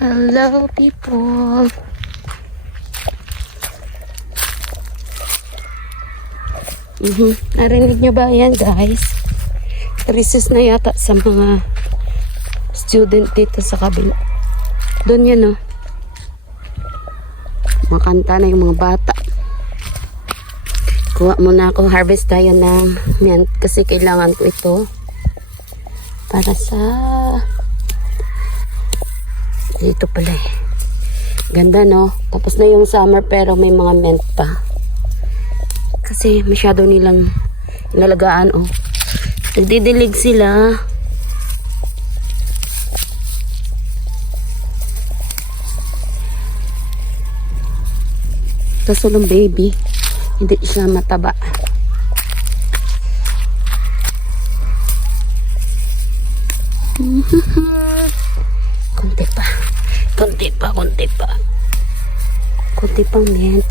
Hello people. Narinig nyo ba yan guys? Recess na yata sa mga student dito sa kabila. Doon yan makanta na yung mga bata. Kuha muna ako, harvest tayo ng mint kasi kailangan ko ito para sa dito pala ganda tapos na yung summer pero may mga mint pa kasi masyado nilang inalagaan nagdidilig sila. Kaso ng baby hindi siya mataba. Konti pang mint.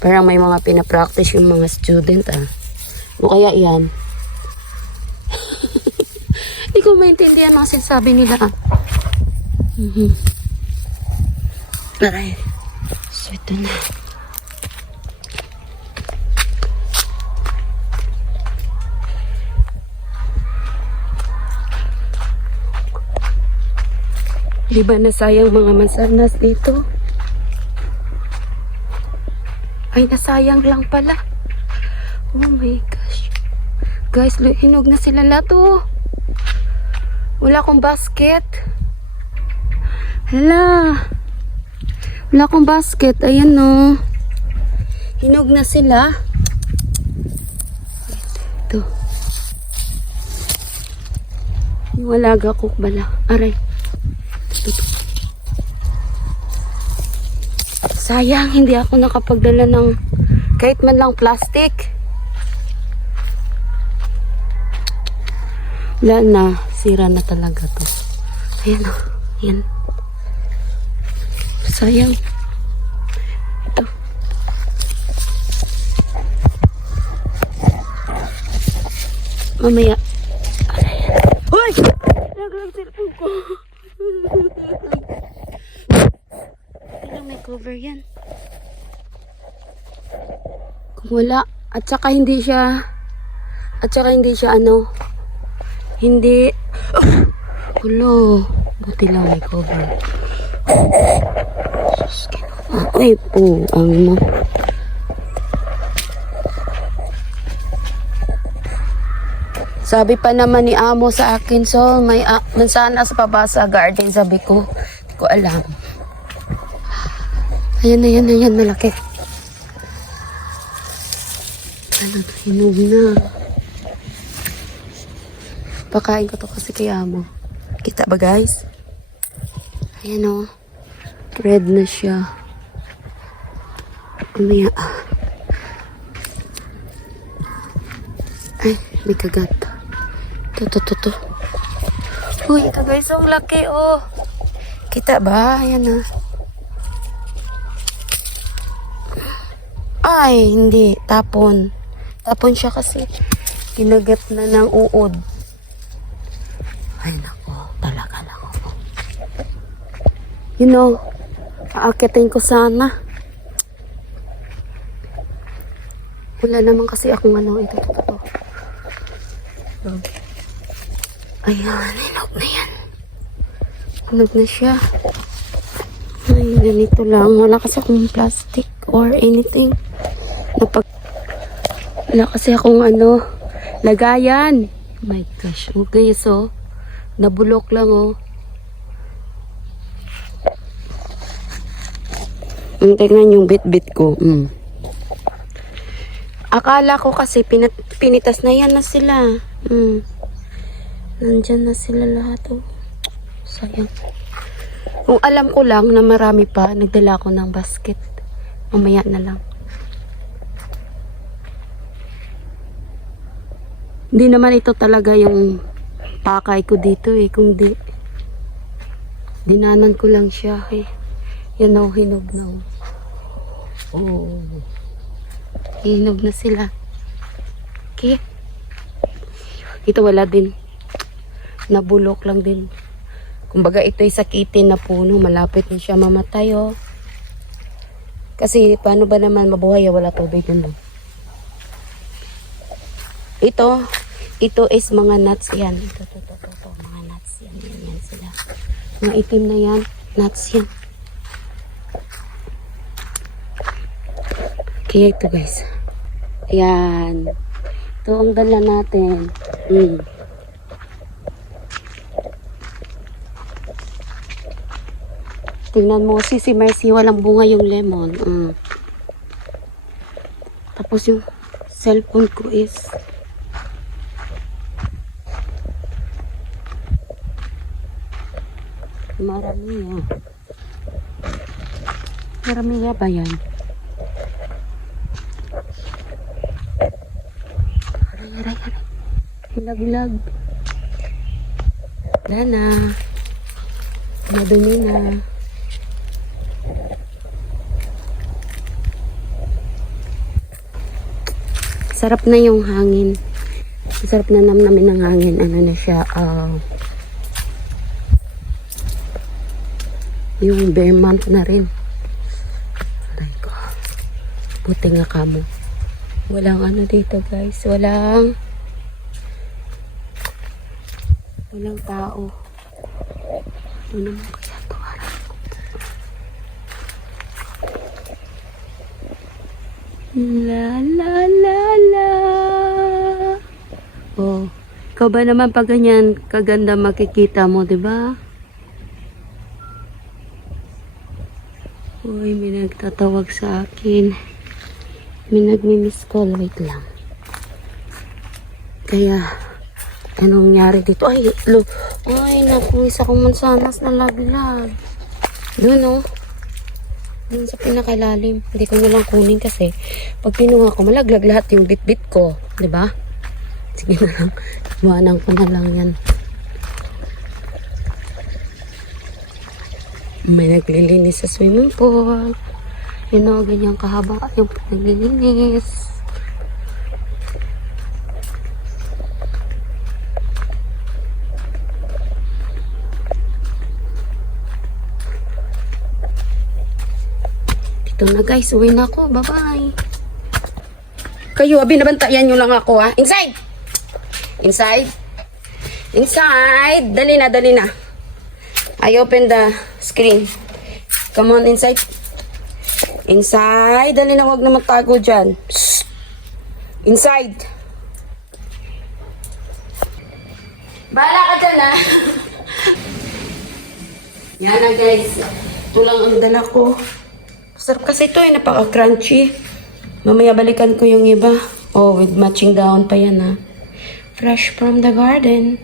Parang may mga pinapractice yung mga student o kaya yan. Hindi ko maintindihan ang sinasabi nila. Aray. So ito na. Diba nasayang mga mansanas dito? Ay, nasayang lang pala. Oh my gosh. Guys, hinog na sila lahat Wala akong basket. Hala. Wala akong basket. Ayan hinog na sila. Ito. Yung alaga ko bala. Aray. Sayang, hindi ako nakapagdala ng kahit man lang plastic. Wala na, sira na talaga to. Ayan ayan. Sayang. Ito. Mamaya. Hoy! Naglang cellphone ko. May cover yan. Kung wala, at saka hindi siya hindi buti lang may cover. Sus, ay po sabi pa naman ni amo sa akin, so may mansanas pa ba sa garden, sabi ko, hindi ko alam. Ayan, malaki. Hinog na. Pakain ko to kasi kaya mo. Kita ba guys? Ayan red na siya. Umaya. Ay, may kagat. To. Uy, ito guys, ang laki Kita ba? Ayan Ay, hindi. Tapon siya kasi. Kinagat na ng uod. Ay, nako. Talaga lang aakitin ko sana. Wala naman kasi akong ito. Ayan, hinog na yan. Hinog na siya. Ay, ganito lang. Wala kasi akong plastic or anything. Wala kasi akong lagayan. Oh my gosh. Okay, so nabulok lang tignan yung bit ko. Akala ko kasi pinitas na yan na sila. Nandyan na sila lahat sayang. Kung alam ko lang na marami pa, nagdala ko ng basket. Mamaya na lang. Hindi naman ito talaga yung pakay ko dito kung dinanan ko lang siya yan hinog na hinog na sila. Okay. Ito wala din. nabulok lang din. Kumbaga ito'y sakitin na puno, malapit na siya mamatay oh. Kasi paano ba naman mabuhay wala tubig dun oh. Ito is mga nuts yan. Ito, mga nuts yan. Yan sila. Mga itim na yan, nuts yan. Kaya ito guys. Ayan. Ito ang dala natin. Tingnan mo si Mercy, walang bunga yung lemon. Tapos yung cellphone ko is Maramiya. Maramiya ba yan? Aray. Hilag. Dana. Madumi na. Sarap na yung hangin. Sarap na namin ng hangin. Ano na siya, yung bare month na rin. Aray ko. Buti nga kamo. Walang ano dito guys. Walang tao. Ano naman kaya ito? La. Oh. Ikaw ba naman pag ganyan kaganda makikita mo, di ba? Uy, may nagtatawag sa akin. May nagmi-miss call. Wait lang. Kaya, anong nangyari dito? Ay, naku, isa kong mansanas na laglag. Doon, oh. Doon sa pinakalalim. Hindi ko nalang kunin kasi pag kinuha ko, malaglag lahat yung bit-bit ko. Diba? Sige na lang. Iwanan ko na lang yan. May naglilinis sa swimming pool. Yun o, ganyan kahaba yung naglilinis. Dito na guys, uwi na ako. Bye-bye. Kayo, binabantayan nyo lang ako ha. Inside! Inside! Dali na. I open the screen. Come on, inside. Dali na, wag na magtago dyan. Shh. Inside. Bahala ka dyan, ha? Yan na, guys. Ito lang ang dala ko. Sarap kasi ito, napaka-crunchy. Mamaya balikan ko yung iba. Oh, with matching gown pa yan, ha? Fresh from the garden.